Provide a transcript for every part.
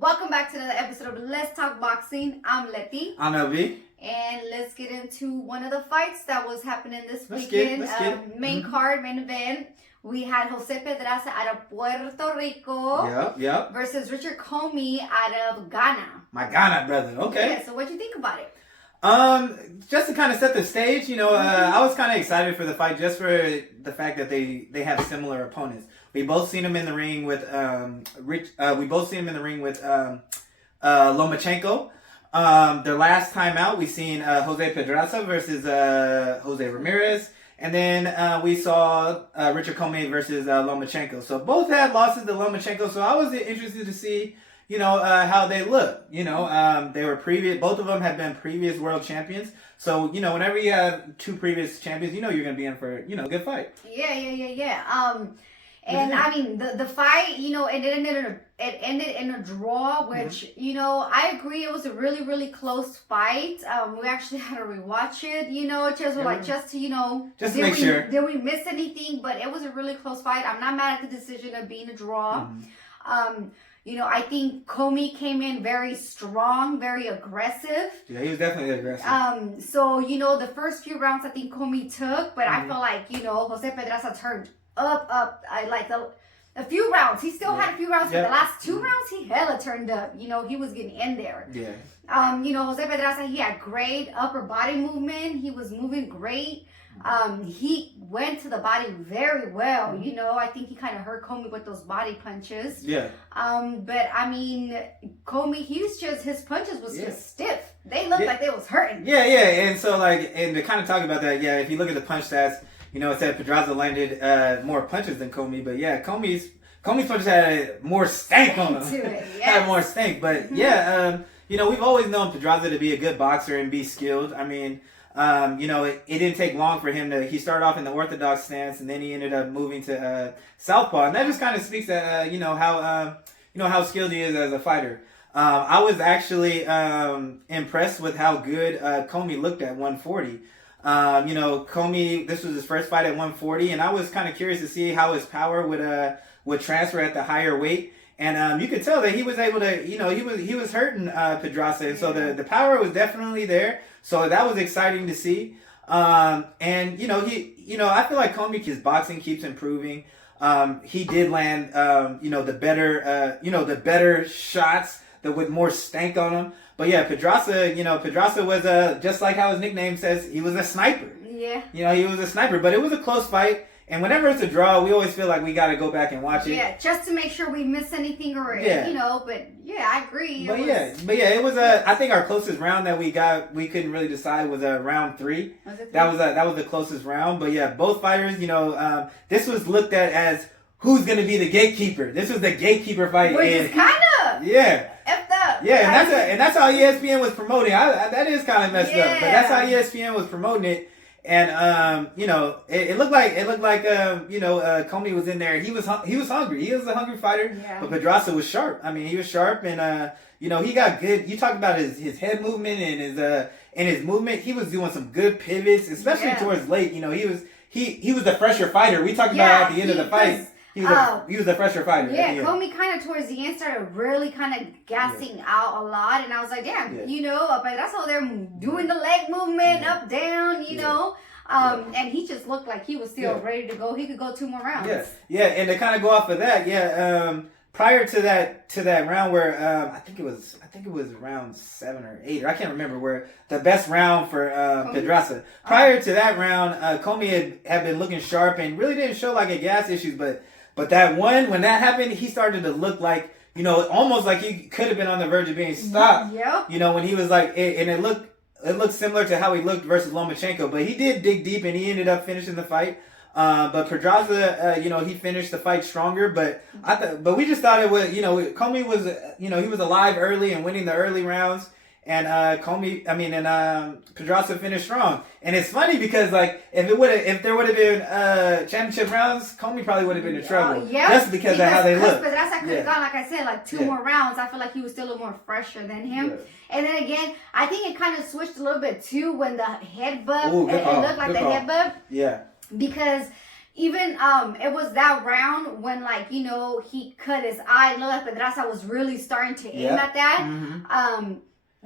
Welcome back to another episode of Let's Talk Boxing. I'm Leti. I'm LB. And let's get into one of the fights that was happening this weekend. Main card, main event. We had Jose Pedraza out of Puerto Rico versus Richard Commey out of Ghana. My Ghana brother, okay. Yeah, so what do you think about it? Just to kind of set the stage, I was kind of excited for the fight just for the fact that they have similar opponents. We both seen him in the ring with Lomachenko. Their last time out, we seen Jose Pedraza versus Jose Ramirez, and then we saw Richard Commey versus Lomachenko. So both had losses to Lomachenko. So I was interested to see, how they look. They were both of them had been previous world champions. So, whenever you have two previous champions, you're going to be in for, a good fight. Yeah. And I mean, the fight, it ended in a draw, which, I agree. It was a really, really close fight. We actually had to rewatch it, just to make sure. Did we miss anything? But it was a really close fight. I'm not mad at the decision of being a draw. I think Commey came in very strong, very aggressive. Yeah, he was definitely aggressive. So, the first few rounds I think Commey took, but I feel like, Jose Pedraza turned up. I like a few rounds. He still had a few rounds, but the last two rounds he hella turned up. He was getting in there. Yeah. Jose Pedraza, he had great upper body movement. He was moving great. He went to the body very well. I think he kind of hurt Commey with those body punches. Yeah. But I mean, Commey, his punches was just stiff. They looked like they was hurting. Yeah. And so and to kind of talk about that, if you look at the punch stats, it said Pedraza landed more punches than Commey, but Commey's punches had more stank on them. Had more stank, but we've always known Pedraza to be a good boxer and be skilled. I mean, it didn't take long for him he started off in the orthodox stance, and then he ended up moving to southpaw, and that just kind of speaks to how skilled he is as a fighter. I was actually impressed with how good Commey looked at 140. Commey, this was his first fight at 140, and I was kind of curious to see how his power would transfer at the higher weight. And you could tell that he was able to, he was hurting Pedraza, and so the power was definitely there. So that was exciting to see. I feel like Commey, his boxing keeps improving. He did land, the better shots with more stank on him. But Pedraza was just like how his nickname says, he was a sniper. Yeah. He was a sniper, but it was a close fight. And whenever it's a draw, we always feel like we got to go back and watch it. Yeah, just to make sure we miss anything but I agree. It was I think our closest round that we couldn't really decide was round 3. That was the closest round. But both fighters, this was looked at as who's going to be the gatekeeper. This was the gatekeeper fight. Which is kind of effed up. Yeah, and that's how ESPN was promoting. That is kind of messed up, but that's how ESPN was promoting it. And it looked like Commey was in there. He was hungry. He was a hungry fighter. Yeah. But Pedraza was sharp. I mean, he was sharp, and he got good. You talked about his head movement and his movement. He was doing some good pivots, especially towards late. He was the fresher fighter. We talked about at the end of the fight. He was a fresher fighter. Yeah, Commey kind of towards the end started really kind of gassing out a lot, and I was like, damn, Pedraza there doing the leg movement up, down, and he just looked like he was still ready to go. He could go 2 more rounds. And to kind of go off of that, prior to that round where I think it was round 7 or 8, or I can't remember, where the best round for Pedraza. Prior to that round, Commey had been looking sharp and really didn't show like a gas issues, but that one, when that happened, he started to look like, almost like he could have been on the verge of being stopped. Yeah. When he was like, and it looked similar to how he looked versus Lomachenko, but he did dig deep and he ended up finishing the fight. But Pedraza, he finished the fight stronger. But we just thought it was, Commey was, he was alive early and winning the early rounds. And Pedraza finished strong. And it's funny because if there would have been championship rounds, Commey probably would have been in trouble. Just because of how they look. Pedraza could have gone, like I said, 2 more rounds. I feel like he was still a little more fresher than him. Yeah. And then again, I think it kind of switched a little bit too when the headbutt. It looked like the headbutt. Yeah. Because even it was that round when, like, you know, he cut his eye. You know, that Pedraza was really starting to aim at that. Mm-hmm.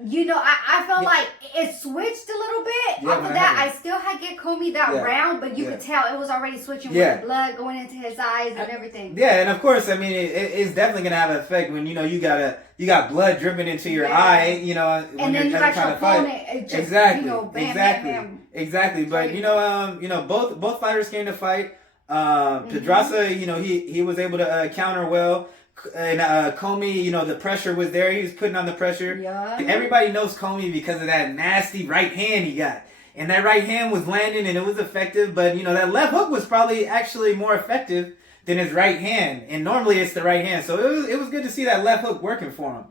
You know, I felt like it switched a little bit. Off of that, I still had to get Commey that round, but you could tell it was already switching with the blood going into his eyes and everything. Yeah, and of course, I mean, it's definitely gonna have an effect when, you know, you got blood dripping into your eye, you know, when and then you're you got trying your to fight. opponent, just, Exactly, you know, bam, exactly, bam, bam. exactly. But you know, both fighters came to fight. Pedraza, you know, he was able to counter well. And Commey, you know, the pressure was there. He was putting on the pressure. Yeah. Everybody knows Commey because of that nasty right hand he got. And that right hand was landing and it was effective. But, you know, that left hook was probably actually more effective than his right hand. And normally it's the right hand. So it was good to see that left hook working for him.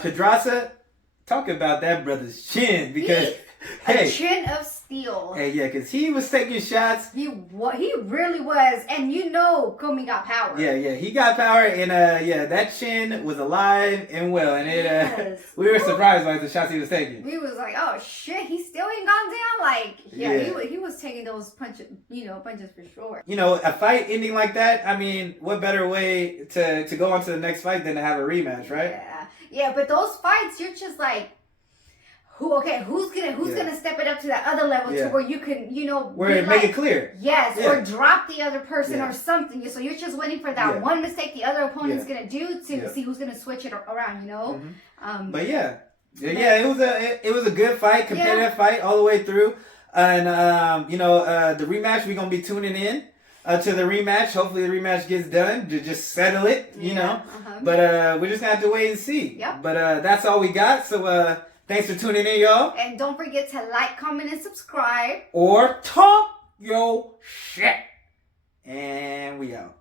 Pedraza, talk about that brother's chin. Because, a chin of steel. Hey, yeah, because he was taking shots. He really was. And you know Commey got power. Yeah, he got power. And, that chin was alive and well. And we were surprised by the shots he was taking. We was like, oh, shit, he still ain't gone down? Like, he was taking those punches for sure. You know, a fight ending like that, I mean, what better way to go on to the next fight than to have a rematch, right? Yeah, but those fights, you're just like, who's gonna step it up to that other level to where you can, you know, where make it clear. Yes, or drop the other person or something. So you're just waiting for that one mistake the other opponent's gonna do to see who's gonna switch it around, you know. But it was a good fight, competitive fight all the way through, and the rematch we're gonna be tuning in to the rematch. Hopefully the rematch gets done to just settle it, you know. But we're just gonna have to wait and see. But that's all we got. So thanks for tuning in, y'all. And don't forget to like, comment, and subscribe. Or talk your shit. And we out.